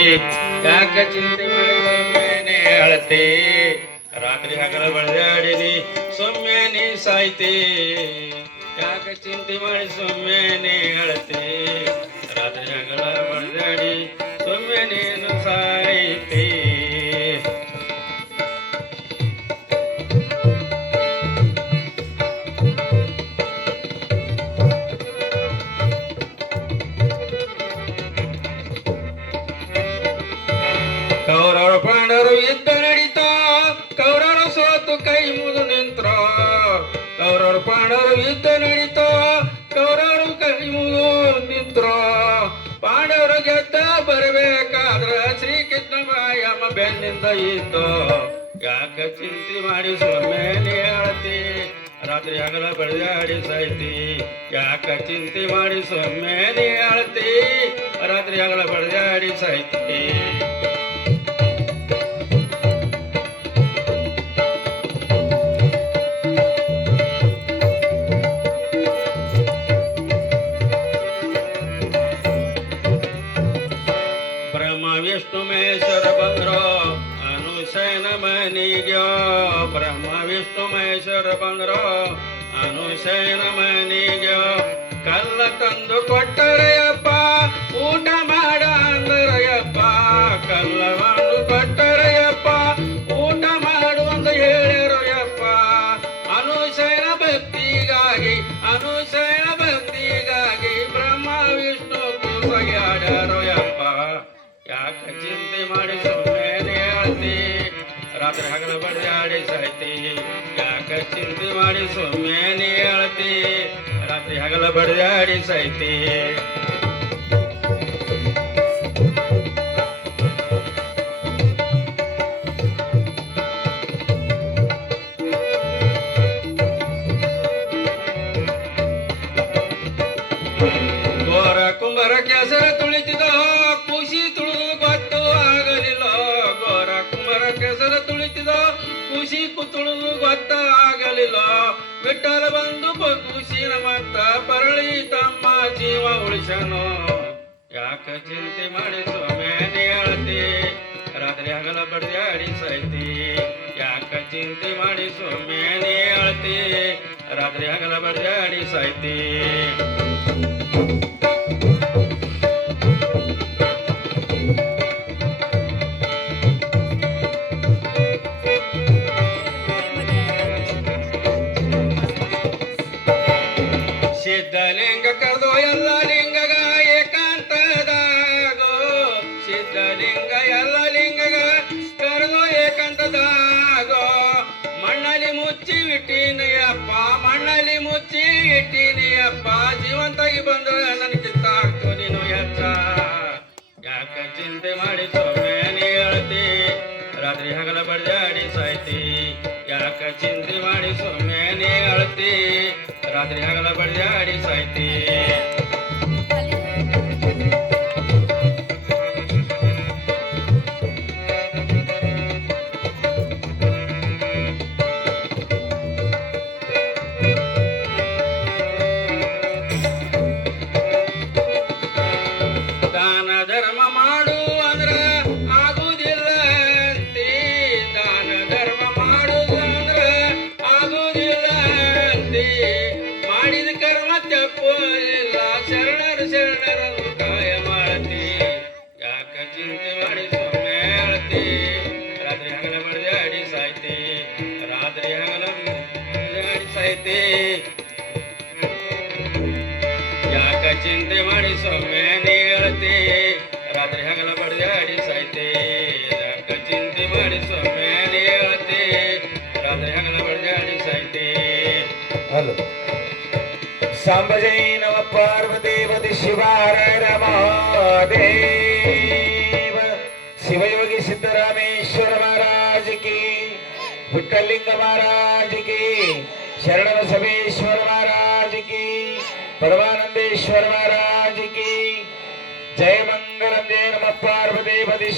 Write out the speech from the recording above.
ಯಾಕ ಚಿಂತೆ ಮಾಡಿ ಸೊಮ್ಮೆನೆ ಅಳತೆ ರಾತ್ರಿ ಹಗಲ ಬಳ್ದಾಡಿನಿ ಸೊಮ್ಮೆನೆ ಸಾಯ್ತೆ ಯಾಕ ಚಿಂತೆ ಮಾಡಿ ಸೊಮ್ಮೆನೆ ಅಳತೆ ರಾತ್ರಿ ಹಗಲ ಬಳ್ದಾಡಿ ಸೊಮ್ಮೆನೇನು ಸಾಯ್ತೆ ಕೌರವರು ಪಾಂಡವರು ಯುದ್ಧ ನಡೀತಾ ಕೌರವರು ಸೋತು ಕೈ ಮುಗಿದು ನಿಂತ್ರ ಕೌರವರು ಪಾಂಡವರು ಯುದ್ಧ ನಡೀತಾ ಕೌರವರು ಕೈ ಮುಗಿದು ನಿಂತ್ರ ಪಾಂಡವರು ಗೆದ್ದ ಬರಬೇಕಾದ್ರ ಶ್ರೀಕೃಷ್ಣ ಯಮ ಬೆನ್ನಿಂದ ಇದ್ದು ಯಾಕ ಚಿಂತೆ ಮಾಡಿ ಸೊಮ್ಮೆನೆ ಅಳತಿ ರಾತ್ರಿ ಹಗಲ ಬಡಿದಾಡಿ ಸಾಯ್ತಿ ಯಾಕ ಚಿಂತೆ ಮಾಡಿ ಸೊಮ್ಮೆನೆ ಅಳತಿ ರಾತ್ರಿ ಹಗಲ ಬಡಿದಾಡಿ ಸಾಯ್ತಿ ವಿಷ್ಣು ಮಹೇಶ್ವರ ಬಂದ್ರು ಅನುಶಯನ ಮನಿಗ್ಯೋ ಬ್ರಹ್ಮ ವಿಷ್ಣು ಮಹೇಶ್ವರ ಬಂದ್ರು ಅನುಶಯನ ಮನಿಗ್ಯೋ ಕಲ್ಲ ತಂದು ಕೊಟ್ಟರೆಯಪ್ಪ ಊಟ ಮಾಡ ಅಂದರಯ್ಯಪ್ಪ ಕಲ್ಲವನ್ನು ಕೊಟ್ಟರೆಯಪ್ಪ ಊಟ ಮಾಡು ಅಂತ ಹೇಳಿರೋಯಪ್ಪ ಅನುಶಯನ ಭಕ್ತಿಗಾಗಿ ಅನುಶಯನ ಭಕ್ತಿಗಾಗಿ ಬ್ರಹ್ಮ ವಿಷ್ಣು ಕೂಸಗ್ಯಾಡ್ಯಾರೋಯಪ್ಪ ಯಾಕ ಚಿಂತೆ ಮಾಡಿ ಸೊಮ್ಮೆನೆ ಅಳತಿ ರಾತ್ರಿ ಹಗಲ ಬಡಿದಾಡಿ ಸಾಯ್ತಿ ಯಾಕ ಚಿಂತೆ ಮಾಡಿ ಸೊಮ್ಮೆನೆ ಅಳತಿ ರಾತ್ರಿ ಹಗಲ ಬಡಿದಾಡಿ ಸಾಯ್ತಿ ಗೋರ ಕುಂಬರ ಕೆಸರ ತುಳಿತಿದ ಖುಷಿ ತುಳಿದು ಗೊತ್ತು ಆಗಲಿಲ್ಲ ಗೋರ ಕುಂಬರ ಕೆಸರ ತುಳಿತಿದ ಖುಷಿ ತುಳಿದು ಗೊತ್ತ ಆಗಲಿಲ್ಲ ಬಿಟ್ಟಲ ಬಂದು ಖುಷಿನ ಮತ್ತ ಪರಳಿ ತಮ್ಮ ಜೀವ ಉಳಿಸನು ಯಾಕ ಚಿಂತೆ ಮಾಡಿ ಸೊಮ್ಮೆನೆ ಅಳತಿ ರಾತ್ರಿ ಹಗಲ ಬಡಿದಾಡಿ ಸಾಯ್ತಿ ಯಾಕ ಚಿಂತೆ ಮಾಡಿ ಸೊಮ್ಮೆನೆ ಅಳತಿ ರಾತ್ರಿ ಹಗಲ ಬಡಿದಾಡಿ ಸಾಯ್ತಿ ಸಿದ್ಧಲಿಂಗ ಕರೆದು ಎಲ್ಲ ಲಿಂಗಗ ಏಕಾಂತದಾಗೋ ಸಿದ್ಧಲಿಂಗ ಎಲ್ಲ ಲಿಂಗಗ ಕರೆದು ಏಕಾಂತದಾಗೋ ಮಣ್ಣಲ್ಲಿ ಮುಚ್ಚಿ ಇಟ್ಟಿನಿಯಪ್ಪ ಮಣ್ಣಲ್ಲಿ ಮುಚ್ಚಿ ಇಟ್ಟಿನಿಯಪ್ಪ ಜೀವಂತಾಗಿ ಬಂದ್ರೆ ನನಗಿಂತ ಆಗ್ತು ನೀನು ಹೆಚ್ಚ ಯಾಕ ಚಿಂತೆ ಮಾಡಿ ಸೊಮ್ಮೆನೆ ಅಳತಿ ರಾತ್ರಿ ಹಗಲ ಬಡಿದಾಡಿ ಸಾಯ್ತಿ ಯಾಕ ಚಿಂತೆ ಮಾಡಿ ಸೊಮ್ಮೆನೆ ಅಳತಿ ರಾತ್ರಿ ಹಗಲ ಬಡಿದಾಡಿ ಸಾಯ್ತಿ ದಾನ ಧರ್ಮ ಮಾಡು ಅಂದ್ರ ಆಗುದಿಲ್ಲ ಅಂತಿ ದಾನ ಧರ್ಮ ಮಾಡುದು ಅಂದ್ರ ಆಗುದಿಲ್ಲ ಅಂತಿ ಮಾಡಿದ ಕರ್ಮ ತಪ್ಪಲಿಲ್ಲ ಶರಣರು ಶರಣರನ್ನು ಕಾಯ ಮಾಡತಿ ಯಾಕ ಚಿಂತೆ ಮಾಡಿ ಸೊಮ್ಮೆ ಅಳತಿ ರಾತ್ರಿ ಹಗಲ ಬಡಿದಾಡಿ ಸಾಯ್ತಿ ರಾತ್ರಿ ಹಗಲ ಬಡಿದಾಡಿ ಸಾಯ್ತಿ ಯಾಕ ಚಿಂತೆ ಮಾಡಿ ಸೊಮ್ಮೆನೆ ಅಳತಿ ರಾತ್ರಿ ಹಗಲ ಬಡಿದಾಡಿ ಸಾಯ್ತಿ ಯಾಕ ಚಿಂತೆ ಮಾಡಿ ಸೊಮ್ಮೆನೆ ಅಳತಿ ರಾತ್ರಿ ಹಗಲ ಬಡಿದಾಡಿ ಸಾಯ್ತಿ ಹಲೋ सांबजय नम पार्वतीपति शिवार महादेव शिवयोगी सिद्धरामेश्वर महाराज की विठ्ठलिंग महाराज की शरण बसवेश्वर महाराज की परमानंदेश्वर महाराज की जय मंगलम जय नम पार्वतीपति